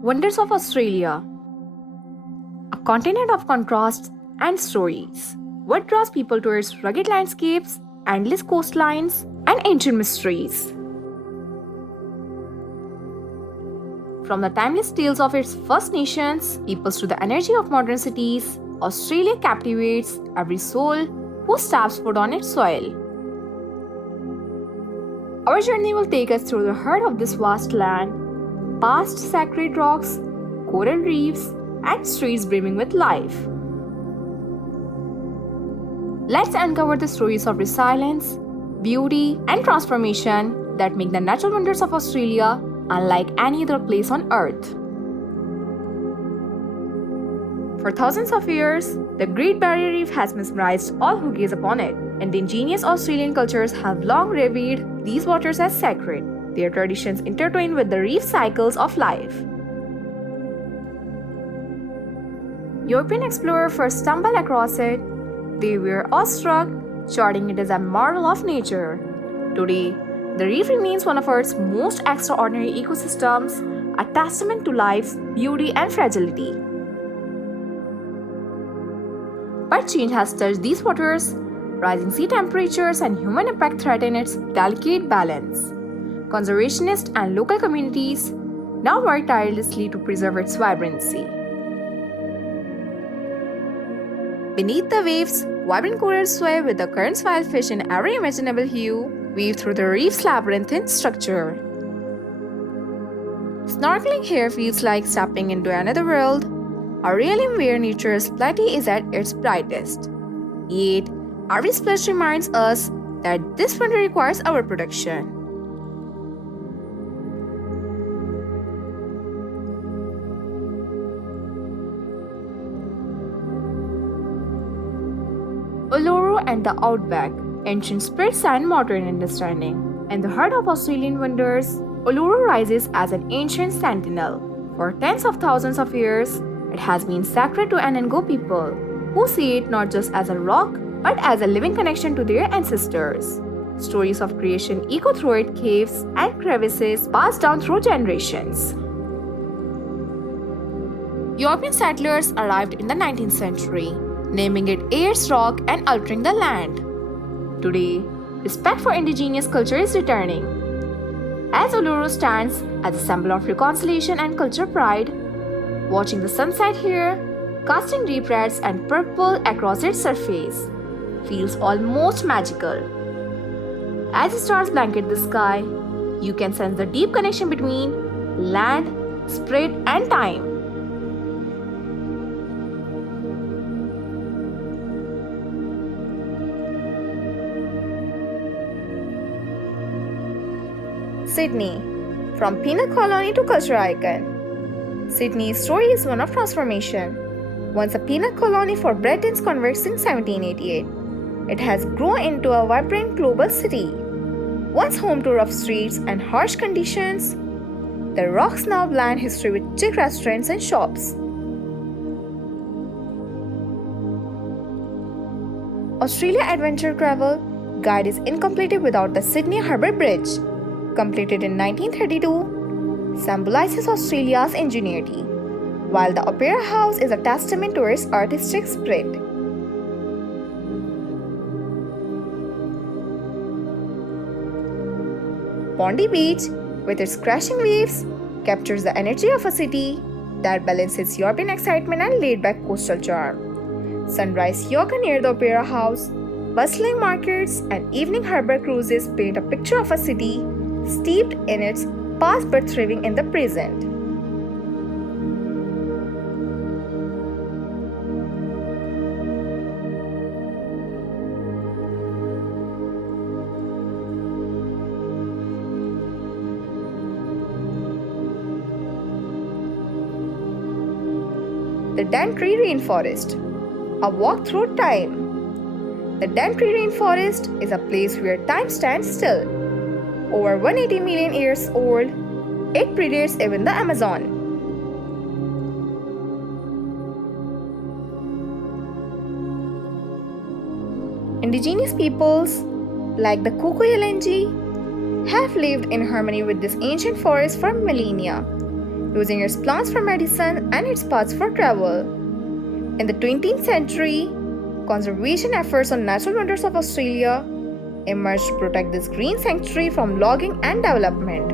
Wonders of Australia, a continent of contrasts and stories. What draws people to its rugged landscapes, endless coastlines, and ancient mysteries? From the timeless tales of its First Nations peoples to the energy of modern cities, Australia captivates every soul who steps foot on its soil. Our journey will take us through the heart of this vast land, past sacred rocks, coral reefs, and streets brimming with life. Let's uncover the stories of resilience, beauty, and transformation that make the natural wonders of Australia unlike any other place on Earth. For thousands of years, the Great Barrier Reef has mesmerized all who gaze upon it. Indigenous Australian cultures have long revered these waters as sacred, their traditions intertwined with the reef cycles of life. European explorers first stumbled across it. They were awestruck, charting it as a marvel of nature. Today, the reef remains one of Earth's most extraordinary ecosystems, a testament to life's beauty and fragility. But change has touched these waters. Rising sea temperatures and human impact threaten its delicate balance. Conservationists and local communities now work tirelessly to preserve its vibrancy. Beneath the waves, vibrant corals sway with the currents while fish in every imaginable hue weave through the reef's labyrinthine structure. Snorkeling here feels like stepping into another world, a realm where nature's plenty is at its brightest. Yet, every splash reminds us that this wonder requires our protection. Uluru and the Outback, ancient spirits and modern understanding. In the heart of Australian wonders, Uluru rises as an ancient sentinel. For tens of thousands of years, it has been sacred to Anango people, who see it not just as a rock, but as a living connection to their ancestors. Stories of creation echo through its caves and crevices passed down through generations. European settlers arrived in the 19th century, naming it Ayers Rock and altering the land. Today, respect for indigenous culture is returning. As Uluru stands as a symbol of reconciliation and cultural pride, watching the sunset here, casting deep reds and purple across its surface, feels almost magical. As the stars blanket the sky, you can sense the deep connection between land, spirit, and time. Sydney, from penal colony to cultural icon. Sydney's story is one of transformation. Once a penal colony for Britain's convicts in 1788, it has grown into a vibrant global city. Once home to rough streets and harsh conditions, the rocks now blend history with chic restaurants and shops. Australia Adventure Travel Guide is incomplete without the Sydney Harbour Bridge, completed in 1932, symbolizes Australia's ingenuity, while the Opera House is a testament to its artistic spirit. Bondi Beach, with its crashing waves, captures the energy of a city that balances European excitement and laid-back coastal charm. Sunrise yoga near the Opera House, bustling markets, and evening harbour cruises paint a picture of a city steeped in its past but thriving in the present. The Daintree Rainforest, a walk through time. The Daintree Rainforest is a place where time stands still. Over 180 million years old, it predates even the Amazon. Indigenous peoples, like the Kuku-Yalanji, have lived in harmony with this ancient forest for millennia. using its plants for medicine and its paths for travel. In the 20th century, conservation efforts on natural wonders of Australia emerged to protect this green sanctuary from logging and development.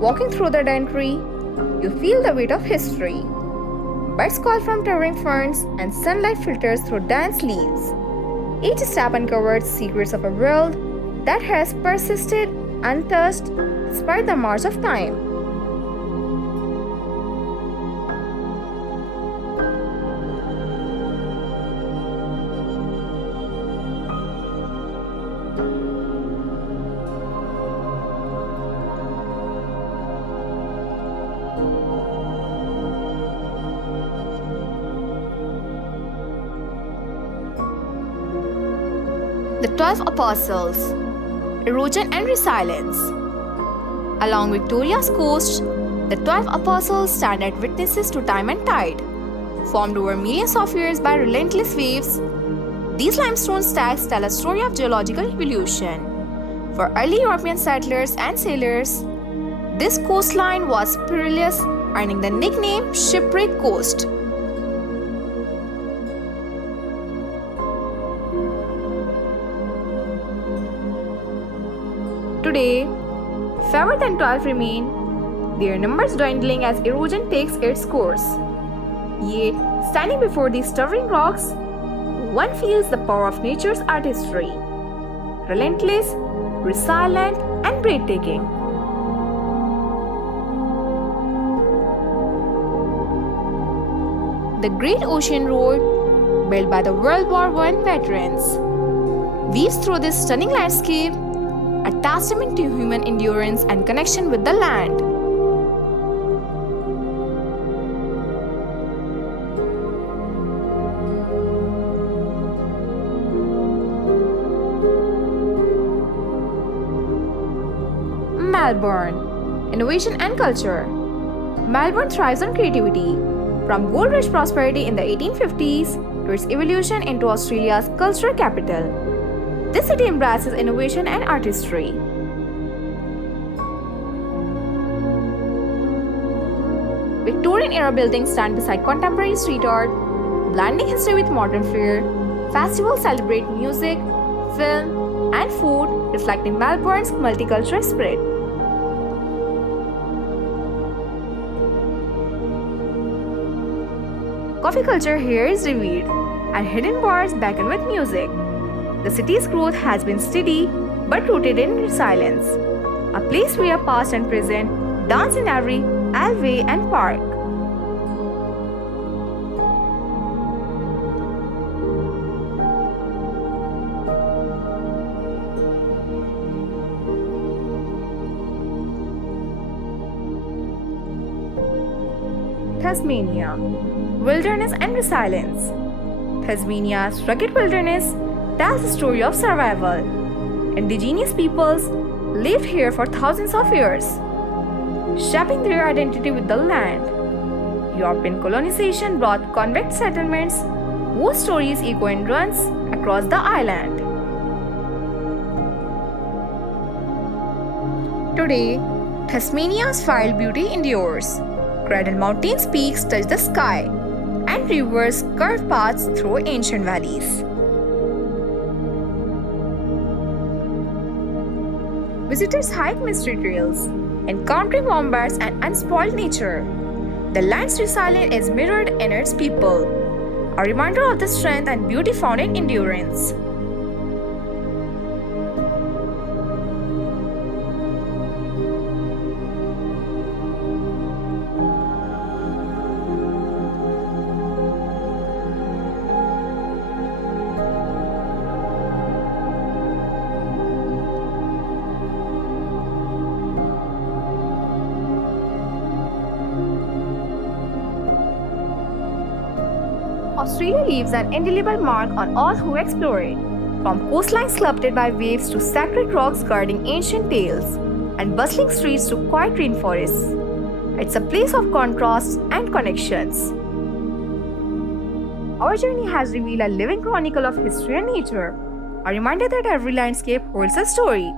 Walking through the Daintree, you feel the weight of history. Birds call from towering ferns and sunlight filters through dense leaves. Each step uncovers secrets of a world that has persisted untouched despite the march of time. The 12 Apostles, Erosion and Resilience. Along Victoria's coast, the 12 Apostles stand as witnesses to time and tide. Formed over millions of years by relentless waves, these limestone stacks tell a story of geological evolution. For early European settlers and sailors, this coastline was perilous, earning the nickname Shipwreck Coast. Today, fewer than 12 remain, their numbers dwindling as erosion takes its course. Yet, standing before these towering rocks, one feels the power of nature's artistry. Relentless, resilient, and breathtaking. The Great Ocean Road, built by the World War I veterans, weaves through this stunning landscape, a testament to human endurance and connection with the land. Melbourne, innovation and culture. Melbourne thrives on creativity, from gold rush prosperity in the 1850s to its evolution into Australia's cultural capital. This city embraces innovation and artistry. Victorian-era buildings stand beside contemporary street art, blending history with modern flair. Festivals celebrate music, film, and food, reflecting Melbourne's multicultural spirit. Coffee culture here is revered, and hidden bars beckon with music. The city's growth has been steady but rooted in resilience, a place where past and present dance in every alleyway and park. Tasmania, wilderness and resilience. Tasmania's rugged wilderness tells the story of survival. Indigenous peoples lived here for thousands of years, shaping their identity with the land. European colonization brought convict settlements whose stories echo in runs across the island. Today, Tasmania's wild beauty endures. Cradle Mountain's peaks touch the sky, and rivers curve paths through ancient valleys. Visitors hike mystery trails, encountering wombats and unspoiled nature. The land's resilience is mirrored in its people, a reminder of the strength and beauty found in endurance. Australia leaves an indelible mark on all who explore it, from coastlines sculpted by waves to sacred rocks guarding ancient tales, and bustling streets to quiet rainforests. It's a place of contrasts and connections. Our journey has revealed a living chronicle of history and nature, a reminder that every landscape holds a story.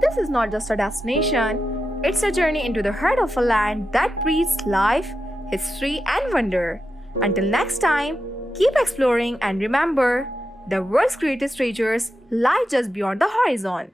This is not just a destination, it's a journey into the heart of a land that breathes life, history, and wonder. Until next time, keep exploring and remember, the world's greatest treasures lie just beyond the horizon.